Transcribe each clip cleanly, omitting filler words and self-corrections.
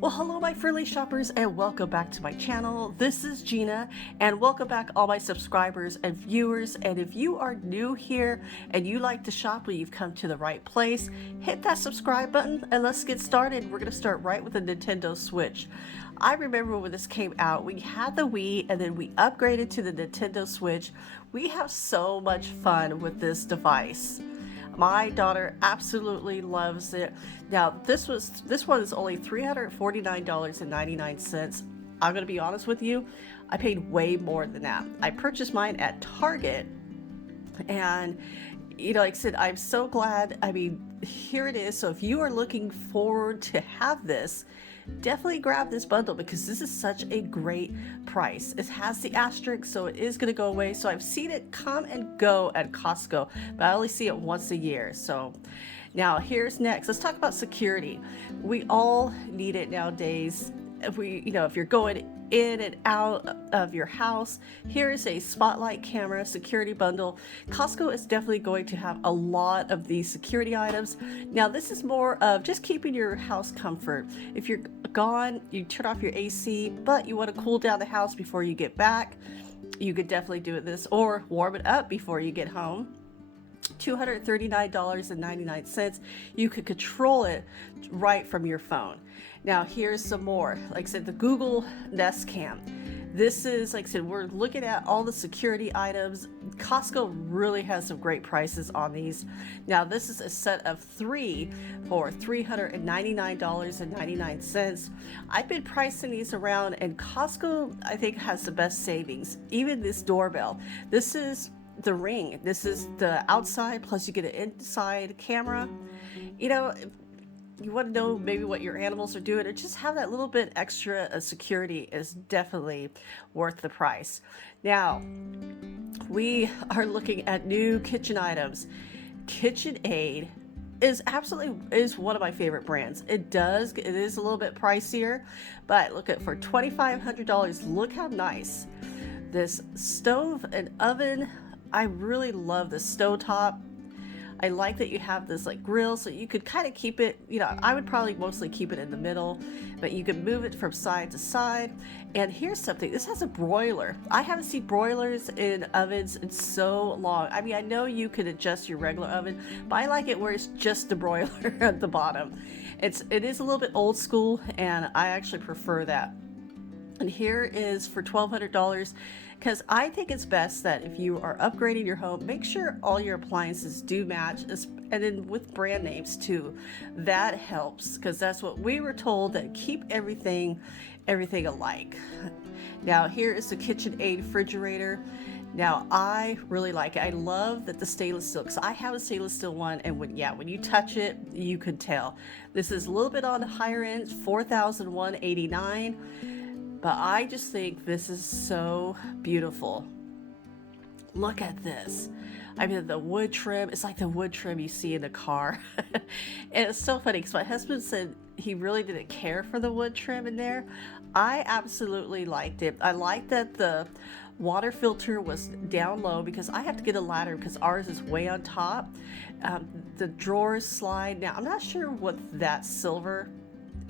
Well, hello, my friendly shoppers, and welcome back to my channel. This is Gina, and welcome back, all my subscribers and viewers. And if you are new here and you like to shop, well, you've come to the right place. Hit that subscribe button, and let's get started. We're going to start right with the Nintendo Switch. I remember when this came out, we had the Wii, and then we upgraded to the Nintendo Switch. We have so much fun with this device. My daughter absolutely loves it. Now, this one is only $349.99. I'm going to be honest with you, I paid way more than that. I purchased mine at Target, and like I said, I'm so glad. I mean, here it is. So if you are looking forward to have this, definitely grab this bundle because this is such a great price. It has the asterisk, so it is going to go away. So I've seen it come and go at Costco, but I only see it once a year. So now here's next. Let's talk about security. We all need it nowadays. If you're going in and out of your house, here is a spotlight camera security bundle. Costco is definitely going to have a lot of these security items. Now, this is more of just keeping your house comfort. If you're gone, you turn off your AC, but you want to cool down the house before you get back, you could definitely do this, or warm it up before you get home. $239.99. You could control it right from your phone. Now here's some more. Like I said, the Google Nest Cam. This is, like I said, we're looking at all the security items. Costco really has some great prices on these. Now this is a set of 3 for $399.99. I've been pricing these around, and Costco, I think, has the best savings. Even this doorbell. This is the Ring. This is the outside, plus you get an inside camera. You want to know maybe what your animals are doing, or just have that little bit extra of security is definitely worth the price. Now, we are looking at new kitchen items. KitchenAid is one of my favorite brands. It is a little bit pricier, but look at for $2,500. Look how nice this stove and oven. I really love the stovetop. I like that you have this like grill, so you could kind of keep it, I would probably mostly keep it in the middle, but you can move it from side to side. And here's something, this has a broiler. I haven't seen broilers in ovens in so long. I mean, I know you could adjust your regular oven, but I like it where it's just the broiler at the bottom. It is a little bit old school, and I actually prefer that. And here is for $1,200, because I think it's best that if you are upgrading your home, make sure all your appliances do match, and then with brand names too. That helps, because that's what we were told, that keep everything alike. Now here is the KitchenAid refrigerator. Now I really like it. I love that the stainless steel, because I have a stainless steel one, and when you touch it, you can tell. This is a little bit on the higher end, $4,189. But I just think this is so beautiful. Look at this. I mean, the wood trim, it's like the wood trim you see in the car. And it's so funny because my husband said he really didn't care for the wood trim in there. I absolutely liked it. I liked that the water filter was down low, because I have to get a ladder because ours is way on top. The drawers slide. Now, I'm not sure what that silver,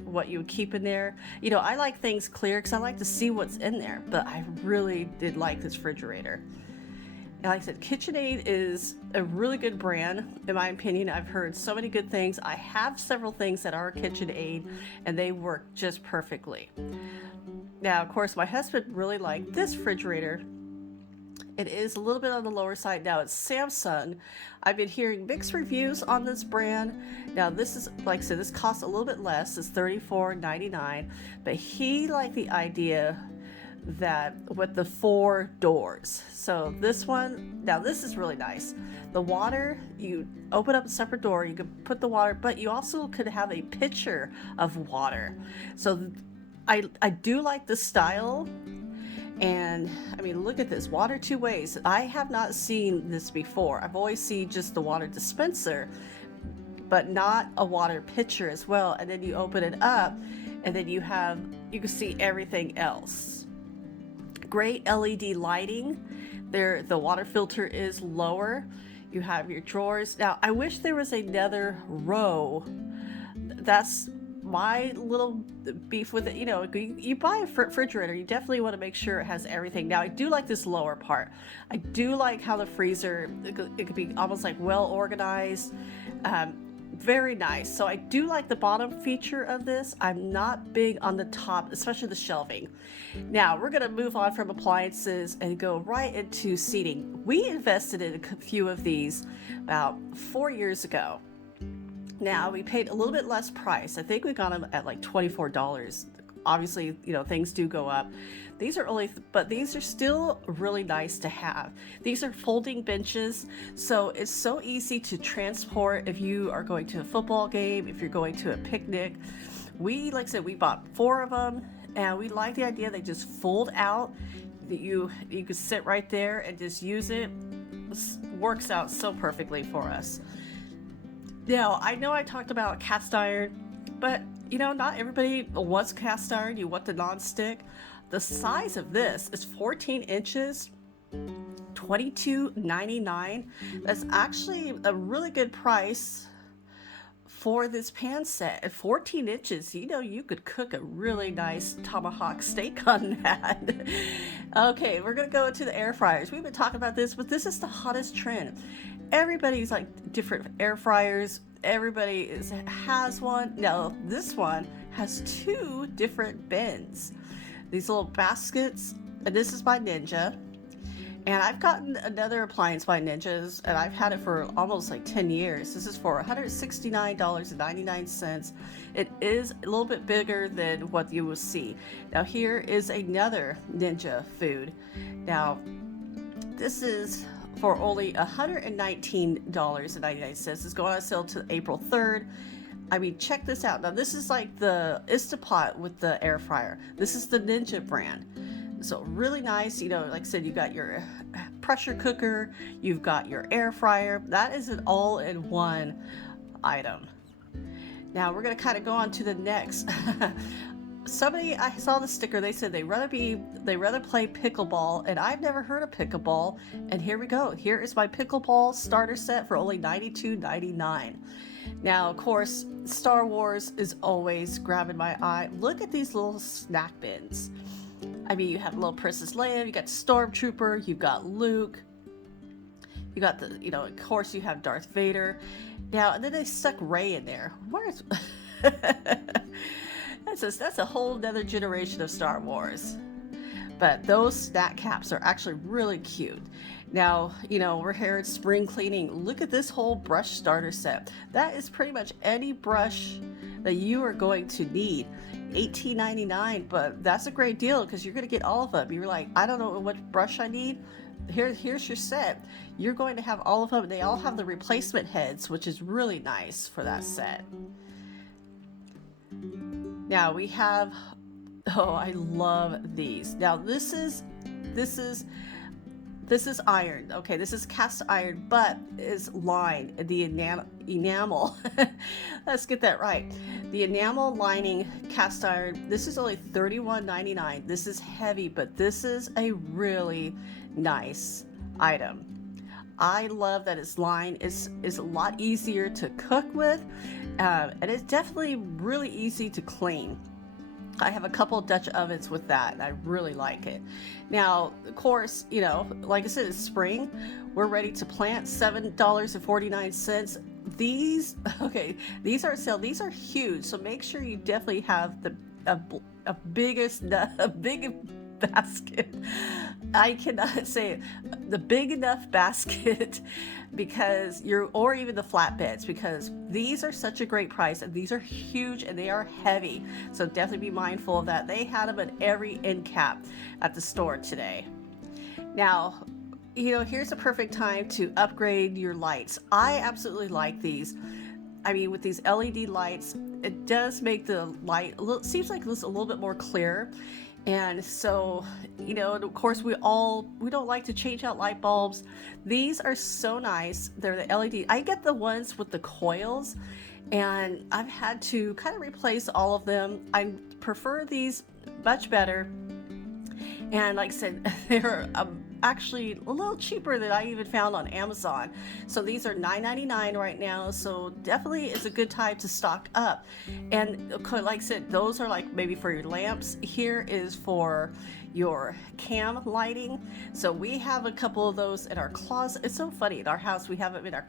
what you would keep in there. I like things clear because I like to see what's in there, but I really did like this refrigerator. And like I said, KitchenAid is a really good brand, in my opinion. I've heard so many good things. I have several things that are KitchenAid, and they work just perfectly. Now, of course, my husband really liked this refrigerator. It is a little bit on the lower side. Now, it's Samsung. I've been hearing mixed reviews on this brand. Now, this is, like I said, this costs a little bit less. It's $34.99. But he liked the idea that with the 4 doors. So this one, now this is really nice. The water, you open up a separate door, you can put the water, but you also could have a pitcher of water. So I do like the style. And I mean, look at this, water 2 ways. I have not seen this before. I've always seen just the water dispenser, but not a water pitcher as well. And then you open it up, and then you can see everything else. Great LED lighting. There, the water filter is lower. You have your drawers. Now, I wish there was another row. That's my little beef with it, you buy a refrigerator, you definitely want to make sure it has everything. Now, I do like this lower part. I do like how the freezer, it could be almost like well organized. Um, very nice. So I do like the bottom feature of this. I'm not big on the top, especially the shelving. Now we're going to move on from appliances and go right into seating. We invested in a few of these about 4 years ago. Now we paid a little bit less price. I think we got them at like $24. Obviously, things do go up. These are but these are still really nice to have. These are folding benches, so it's so easy to transport if you are going to a football game, if you're going to a picnic. Like I said, we bought 4 of them, and we like the idea they just fold out. That you can sit right there and just use it. This works out so perfectly for us. Now, I know I talked about cast iron, but not everybody wants cast iron. You want the non-stick. The size of this is 14 inches, $22.99. That's actually a really good price for this pan set. At 14 inches, you could cook a really nice tomahawk steak on that. Okay, we're gonna go into the air fryers. We've been talking about this, but this is the hottest trend. Everybody's like different air fryers. Everybody has one. Now, this one has 2 different bins. These little baskets, and this is by Ninja. And I've gotten another appliance by Ninja's, and I've had it for almost like 10 years. This is for $169.99. It is a little bit bigger than what you will see. Now, here is another Ninja food. Now, this is for only $119.99. It's going on sale to April 3rd. I mean, check this out. Now, this is like the Instapot with the air fryer. This is the Ninja brand. So really nice. Like I said, you got your pressure cooker, you've got your air fryer. That is an all-in-one item. Now we're going to kind of go on to the next. I saw the sticker. They said they rather play pickleball, and I've never heard of pickleball. And here we go. Here is my pickleball starter set for only $92.99. Now, of course, Star Wars is always grabbing my eye. Look at these little snack bins. I mean, you have little Princess Leia, you got Stormtrooper, you've got Luke, you got of course you have Darth Vader. Now, and then they stuck Rey in there. Where's that's a whole nother generation of Star Wars. But those snack caps are actually really cute. Now, we're here at spring cleaning. Look at this whole brush starter set. That is pretty much any brush that you are going to need. $18.99, but that's a great deal because you're going to get all of them. You're like, I don't know what brush I need. Here's your set. You're going to have all of them. They all have the replacement heads, which is really nice for that set. Now we have, I love these. Now this is iron. Okay, this is cast iron, but is lined. The enamel. Let's get that right. The enamel lining cast iron. This is only $31.99. This is heavy, but this is a really nice item. I love that it's lined. It's a lot easier to cook with, and it's definitely really easy to clean. I have a couple Dutch ovens with that, and I really like it. Now, of course, like I said, it's spring. We're ready to plant. $7.49. These are on sale. These are huge, so make sure you definitely have a big basket. I cannot say it. The big enough basket or even the flatbeds, because these are such a great price, and these are huge and they are heavy. So definitely be mindful of that. They had them at every end cap at the store today. Now, here's a perfect time to upgrade your lights. I absolutely like these. I mean, with these LED lights, it does make the light seems like it's a little bit more clear. And so, and of course we don't like to change out light bulbs. These are so nice. They're the LED. I get the ones with the coils, and I've had to kind of replace all of them. I prefer these much better. And like I said, they're actually a little cheaper than I even found on Amazon. So these are $9.99 right now. So definitely it's a good time to stock up. And like I said, those are like maybe for your lamps. Here is for your cam lighting. So we have a couple of those in our closet. It's so funny. In our house, we have them in our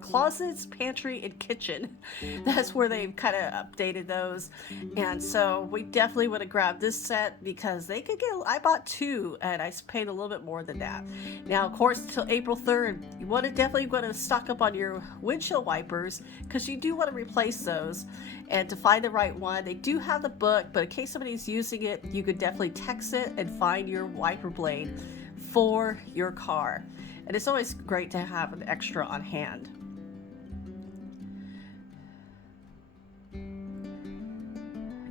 closets, pantry, and kitchen. That's where they've kind of updated those. And so we definitely would have grabbed this set because they could get, I bought two and I paid a little bit more than that. Now, of course, till April 3rd, you want to definitely want to stock up on your windshield wipers because you do want to replace those. And to find the right one, they do have the book, but in case somebody's using it, you could definitely text it and find your wiper blade for your car. And it's always great to have an extra on hand.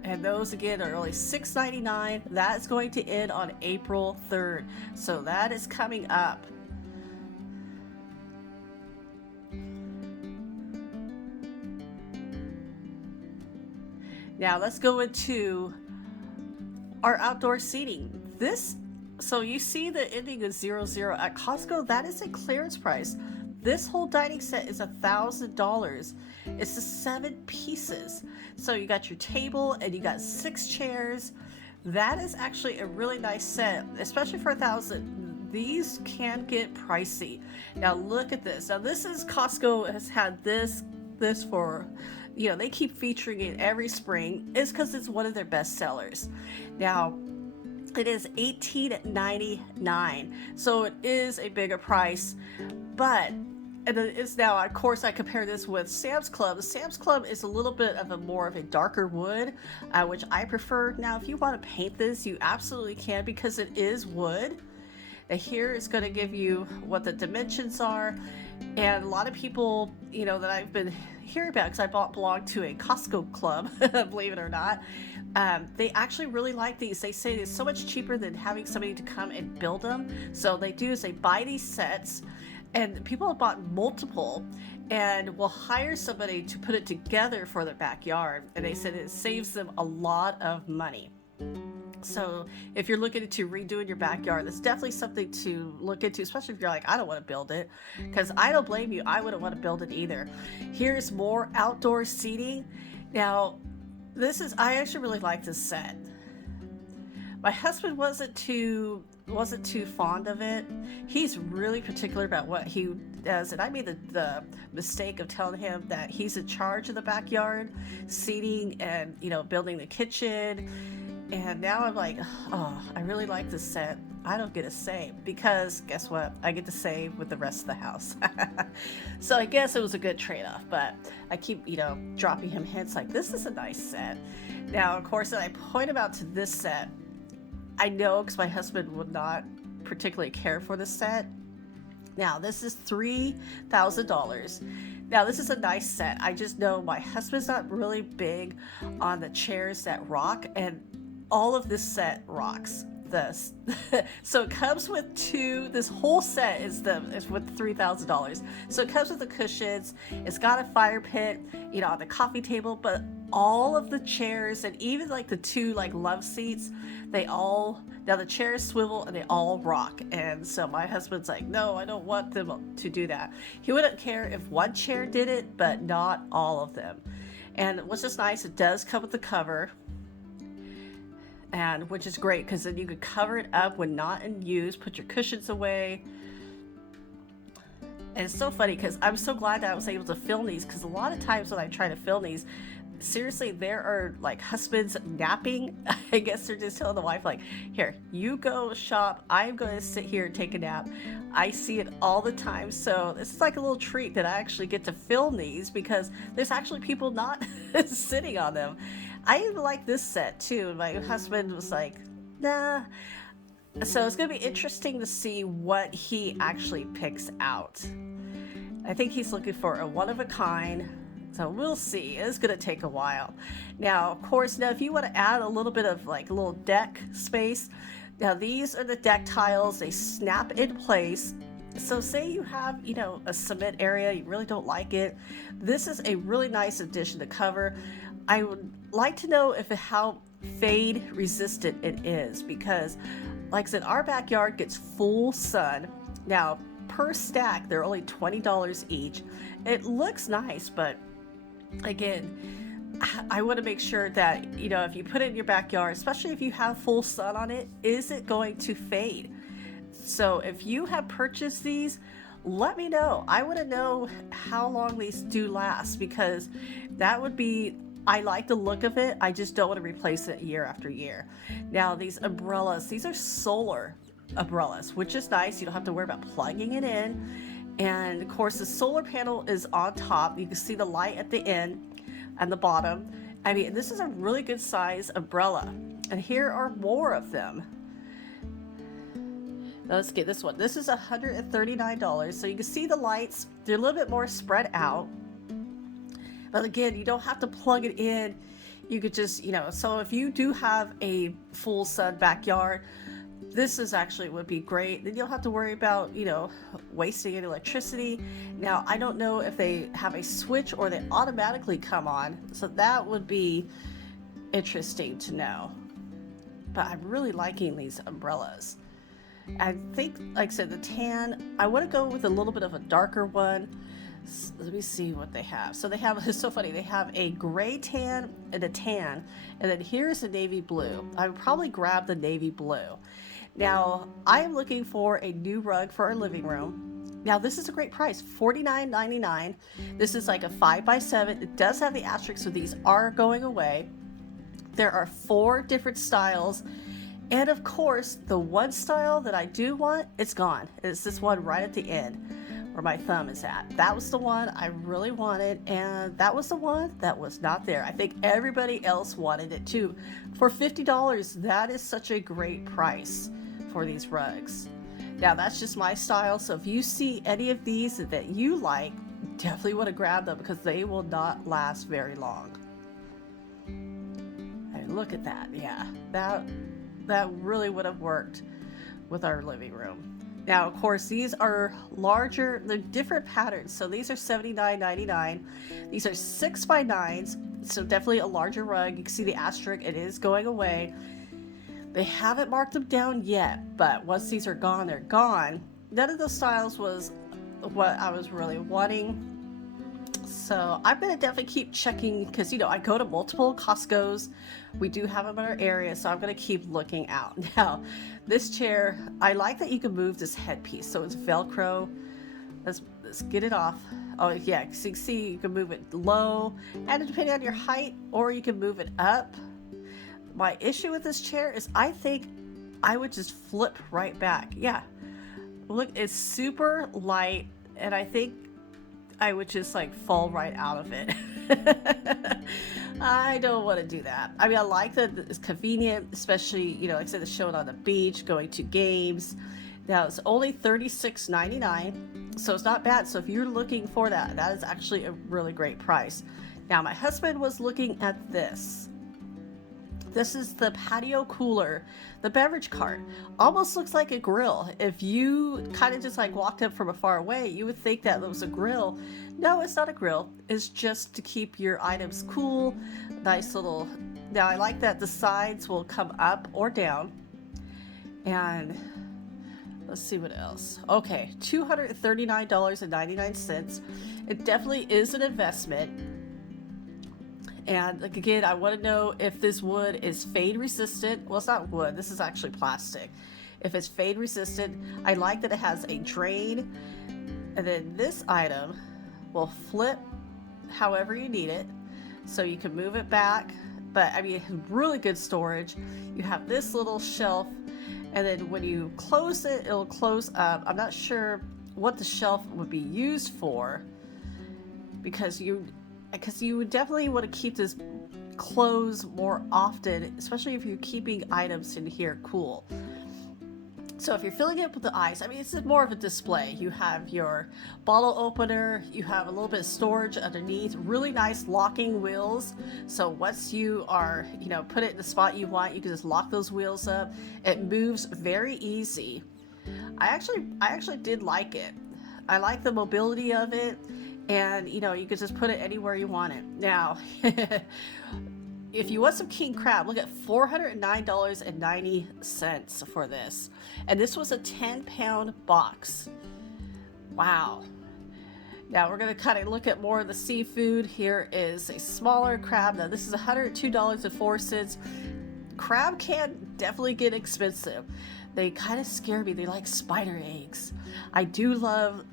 And those again are only $6.99. That's going to end on April 3rd. So that is coming up. Now let's go into our outdoor seating. So you see the ending is 00 at Costco. That is a clearance price. This whole dining set is $1,000. It's the 7 pieces. So you got your table and you got 6 chairs. That is actually a really nice set, especially for $1,000. These can get pricey. Now look at this. Now this is Costco has had this for, they keep featuring it every spring. It's because it's one of their best sellers. Now it is $18.99, so it is a bigger price, but it's now, of course, I compare this with Sam's Club. The Sam's Club is a little bit of a more of a darker wood, which I prefer. Now, if you want to paint this, you absolutely can because it is wood. Now, here is going to give you what the dimensions are, and a lot of people, that I've been hearing about, because I belong to a Costco club, believe it or not, they actually really like these. They say it's so much cheaper than having somebody to come and build them. So they do is they buy these sets, and people have bought multiple and will hire somebody to put it together for their backyard. And they said it saves them a lot of money. So if you're looking into redoing your backyard, that's definitely something to look into, especially if you're like, I don't want to build it, because I don't blame you. I wouldn't want to build it either. Here's more outdoor seating. Now, I actually really like this set. My husband wasn't too fond of it. He's really particular about what he does, and I made the mistake of telling him that he's in charge of the backyard seating and building the kitchen. And now I'm like, oh, I really like this set. I don't get a say because guess what? I get to save with the rest of the house. So I guess it was a good trade-off, but I keep, dropping him hints like, this is a nice set. Now, of course, I point him out to this set. I know because my husband would not particularly care for this set. Now, this is $3,000. Now, this is a nice set. I just know my husband's not really big on the chairs that rock, and all of this set rocks this. So it comes with this whole set is with $3,000. So it comes with the cushions, it's got a fire pit, on the coffee table, but all of the chairs and even like the 2 like love seats, now the chairs swivel and they all rock. And so my husband's like, no, I don't want them to do that. He wouldn't care if one chair did it, but not all of them. And what's just nice, it does come with the cover, and which is great because then you could cover it up when not in use, put your cushions away. And it's so funny because I'm so glad that I was able to film these, because a lot of times when I try to film these, seriously, there are like husbands napping. I guess they're just telling the wife like, here, you go shop, I'm going to sit here and take a nap. I see it all the time. So this is like a little treat that I actually get to film these because there's actually people not sitting on them. I even like this set too. My husband was like, nah. So it's going to be interesting to see what he actually picks out. I think he's looking for a one-of-a-kind. So we'll see. It's going to take a while. Now, of course, if you want to add a little bit of like a little deck space, now these are the deck tiles. They snap in place. So say you have, a cement area, you really don't like it. This is a really nice addition to cover. I would like to know how fade resistant it is, because like I said, our backyard gets full sun. Now, per stack, they're only $20 each. It looks nice, but again, I want to make sure that, if you put it in your backyard, especially if you have full sun on it, is it going to fade? So if you have purchased these, let me know. I want to know how long these do last, because that would be, I like the look of it. I just don't want to replace it year after year. Now, these umbrellas, these are solar umbrellas, which is nice. You don't have to worry about plugging it in. And of course, the solar panel is on top. You can see the light at the end and the bottom. I mean, this is a really good size umbrella. And here are more of them. Now let's get this one. This is $139. So you can see the lights. They're a little bit more spread out. But again, you don't have to plug it in. You could just, so if you do have a full sun backyard, this is actually would be great. Then you don't have to worry about, wasting any electricity. Now, I don't know if they have a switch or they automatically come on. So that would be interesting to know. But I'm really liking these umbrellas. I think, like I said, the tan, I want to go with a little bit of a darker one. Let me see what they have. So they have, it's so funny, they have a gray tan and a tan, and then here's a navy blue. I would probably grab the navy blue. Now, I am looking for a new rug for our living room. Now, this is a great price, $49.99. This is like a 5x7. It does have the asterisk, so these are going away. There are 4 different styles. And of course, the one style that I do want, it's gone. It's this one right at the end where my thumb is at. That was the one I really wanted, and that was the one that was not there. I think everybody else wanted it too. For $50, that is such a great price for these rugs. Now, that's just my style, so if you see any of these that you like, definitely want to grab them, because they will not last very long. I mean, look at that. Yeah, that really would have worked with our living room. Now, of course, these are larger, they're different patterns. So these are $79.99. These are 6x9s, so definitely a larger rug. You can see the asterisk, it is going away. They haven't marked them down yet, but once these are gone, they're gone. None of those styles was what I was really wanting. So I'm going to definitely keep checking, because, I go to multiple Costco's. We do have them in our area, so I'm going to keep looking out. Now, this chair, I like that you can move this headpiece. So it's Velcro. Let's get it off. Oh, yeah, so you can see you can move it low, and depending on your height, or you can move it up. My issue with this chair is I think I would just flip right back. Yeah, look, it's super light, and I think I would just fall right out of it. I don't want to do that. I mean, I like that it's convenient, especially, like I said, it's showing on the beach, going to games. Now, it's only $36.99, so it's not bad. So if you're looking for that, that is actually a really great price. Now, my husband was looking at this. This is the Patio cooler, the beverage cart. Almost looks like a grill. If you kind of just walked up from afar away, you would think that it was a grill. No, it's not a grill. It's just to keep your items cool. Nice little, now I like that the sides will come up or down. And let's see what else. Okay, $239.99. It definitely is an investment. And again, I want to know if this wood is fade resistant. Well, it's not wood. This is actually plastic. If it's fade resistant, I like that it has a drain. And then this item will flip however you need it. So you can move it back. But I mean, really good storage. You have this little shelf. And then when you close it, it'll close up. I'm not sure what the shelf would be used for, because you would definitely want to keep this closed more often, especially if you're keeping items in here cool. So if you're filling it up with the ice, I mean, it's more of a display. You have your bottle opener, you have a little bit of storage underneath, really nice locking wheels. So once you are, put it in the spot you want, you can just lock those wheels up. It moves very easy. I actually did like it. I like the mobility of it. And, you could just put it anywhere you want it. Now, if you want some king crab, look at $409.90 for this. And this was a 10-pound box. Wow. Now we're going to kind of look at more of the seafood. Here is a smaller crab. Now this is $102.04. Crab can definitely get expensive. They kind of scare me. They like spider eggs. I do love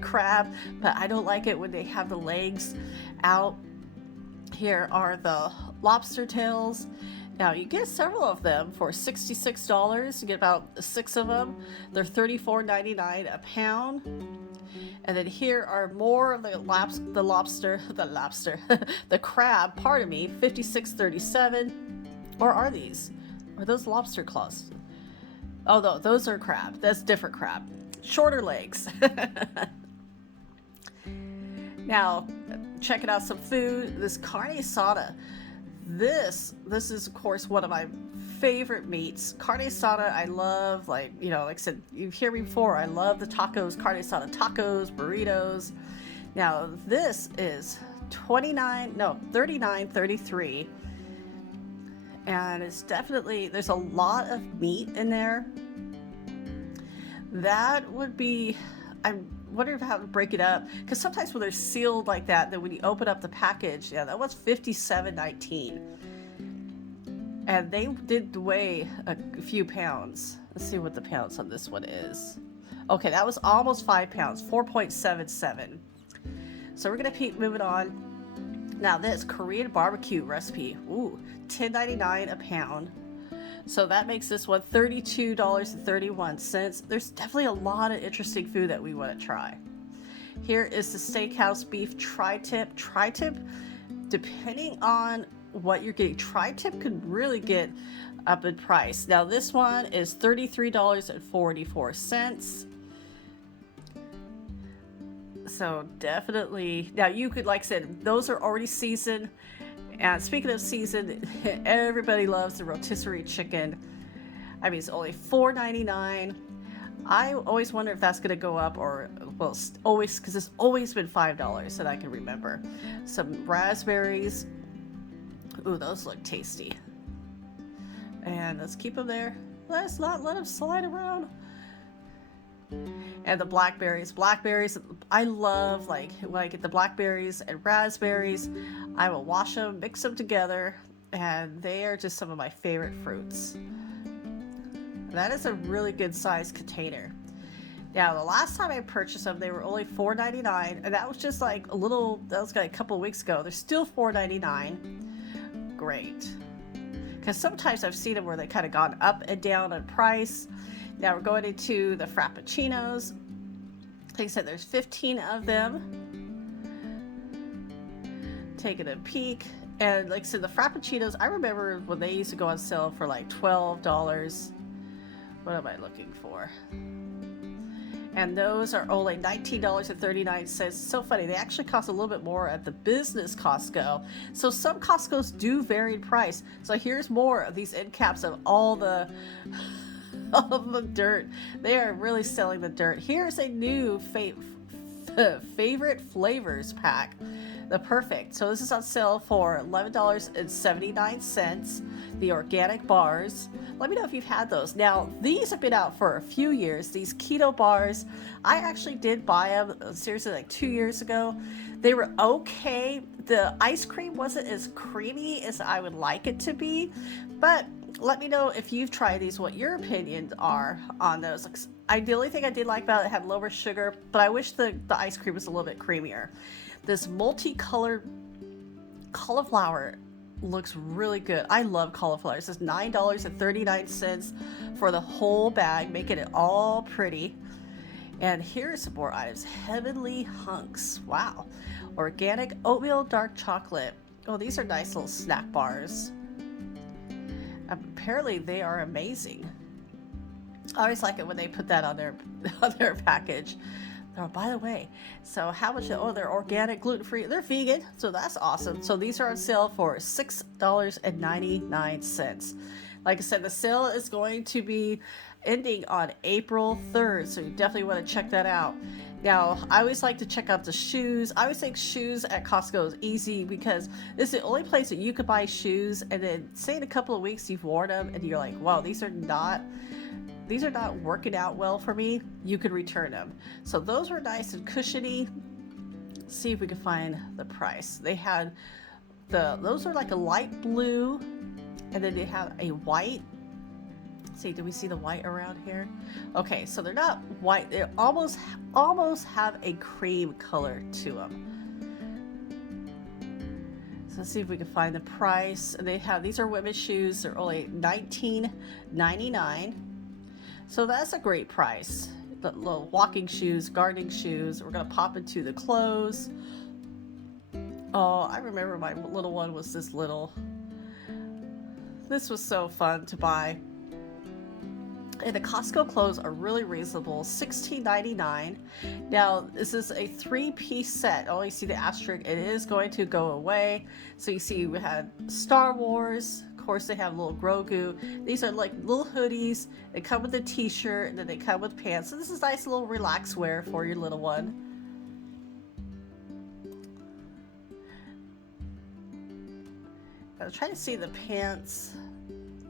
crab, but I don't like it when they have the legs out. Here are the lobster tails. Now you get several of them for $66. You get about 6 of them. They're $34.99 a pound. And then here are more of the the crab, pardon me, $56.37. Or are these? Are those lobster claws? Oh no, those are crab. That's different crab. Shorter legs. Now, checking out some food. This carne asada. This is of course one of my favorite meats. Carne asada, I love, like I said, you've heard me before. I love the tacos, carne asada tacos, burritos. Now this is $39.33. And it's definitely, there's a lot of meat in there. That would be, I wonder how to break it up, because sometimes when they're sealed like that, then when you open up the package, yeah, that was $57.19. And they did weigh a few pounds. Let's see what the pounds on this one is. Okay, that was almost 5 pounds, 4.77. So we're gonna keep moving on. Now this Korean barbecue recipe, ooh, $10.99 a pound. So that makes this one $32.31. There's definitely a lot of interesting food that we want to try. Here is the steakhouse beef tri-tip. Tri-tip, depending on what you're getting, tri-tip could really get up in price. Now this one is $33.44. So definitely, now you could, like I said, those are already seasoned. And speaking of seasoned, everybody loves the rotisserie chicken. I mean, it's only $4.99. I always wonder if that's going to go up, or, well, always, because it's always been $5 that I can remember. Some raspberries. Ooh, those look tasty. And let's keep them there. Let's not let them slide around. And the blackberries. Blackberries, I love, like, when I get the blackberries and raspberries, I will wash them, mix them together, and they are just some of my favorite fruits. That is a really good sized container. Now, the last time I purchased them, they were only $4.99, and that was just like that was like a couple of weeks ago. They're still $4.99. Great. Because sometimes I've seen them where they kind of gone up and down in price. Now we're going into the Frappuccinos. Like I said, there's 15 of them. Taking a peek. And like I said, the Frappuccinos, I remember when they used to go on sale for like $12. What am I looking for? And those are only $19.39. It's so funny. They actually cost a little bit more at the business Costco. So some Costcos do vary in price. So here's more of these end caps of all the dirt. They are really selling the dirt. Here's a new favorite flavors pack. The perfect. So this is on sale for $11.79. The organic bars. Let me know if you've had those. Now, these have been out for a few years. These keto bars, I actually did buy them seriously like 2 years ago. They were okay. The ice cream wasn't as creamy as I would like it to be, but let me know if you've tried these, what your opinions are on those. The only thing I did like about it had lower sugar, but I wish the ice cream was a little bit creamier. This multicolored cauliflower looks really good. I love cauliflower. It says $9.39 for the whole bag, making it all pretty. And here's some more items. Heavenly Hunks. Wow. Organic oatmeal dark chocolate. Oh, these are nice little snack bars. Apparently they are amazing. I always like it when they put that on their package. Oh, by the way, so how much? Oh, they're organic, gluten-free. They're vegan, so that's awesome. So these are on sale for $6.99. Like I said, the sale is going to be ending on April 3rd, so you definitely want to check that out. Now, I always like to check out the shoes. I always think shoes at Costco is easy because this is the only place that you could buy shoes, and then say in a couple of weeks you've worn them and you're like, wow, these are not working out well for me. You could return them. So those were nice and cushiony. See if we can find the price. They had those are like a light blue, and then they have a white. See, do we see the white around here? Okay, so they're not white. They almost have a cream color to them. So let's see if we can find the price. And these are women's shoes. They're only $19.99. So that's a great price. The little walking shoes, gardening shoes. We're gonna pop into the clothes. Oh, I remember my little one was this little. This was so fun to buy. And the Costco clothes are really reasonable, $16.99. Now, this is a 3-piece set. Oh, you see the asterisk, it is going to go away. So you see we had Star Wars. Of course, they have little Grogu. These are like little hoodies. They come with a t-shirt, and then they come with pants. So this is nice little relax wear for your little one. I was trying to see the pants.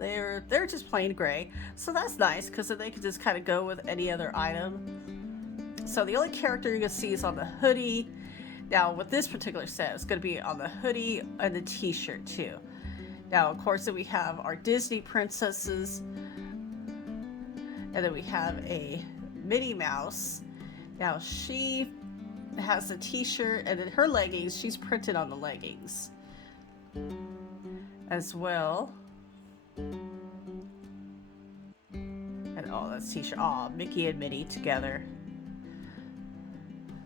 They're just plain gray, so that's nice because then they can just kind of go with any other item. So the only character you're gonna see is on the hoodie. Now with this particular set, it's gonna be on the hoodie and the t-shirt too. Now of course then we have our Disney princesses, and then we have a Minnie Mouse. Now she has a t-shirt, and then her leggings, she's printed on the leggings as well. And oh, that's t-shirt. Oh, Mickey and Minnie together.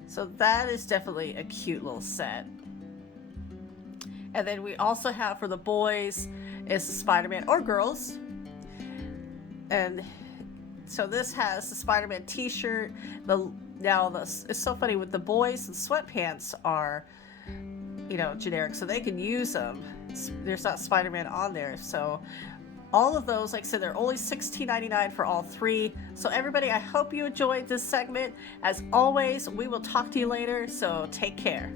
So that is definitely a cute little set. And then we also have for the boys is the Spider-Man, or girls. And so this has the Spider-Man t-shirt. It's so funny with the boys, the sweatpants are, generic, so they can use them. There's not Spider-Man on there, so all of those, like I said, they're only $16.99 for all three. So everybody, I hope you enjoyed this segment. As always, we will talk to you later, so take care.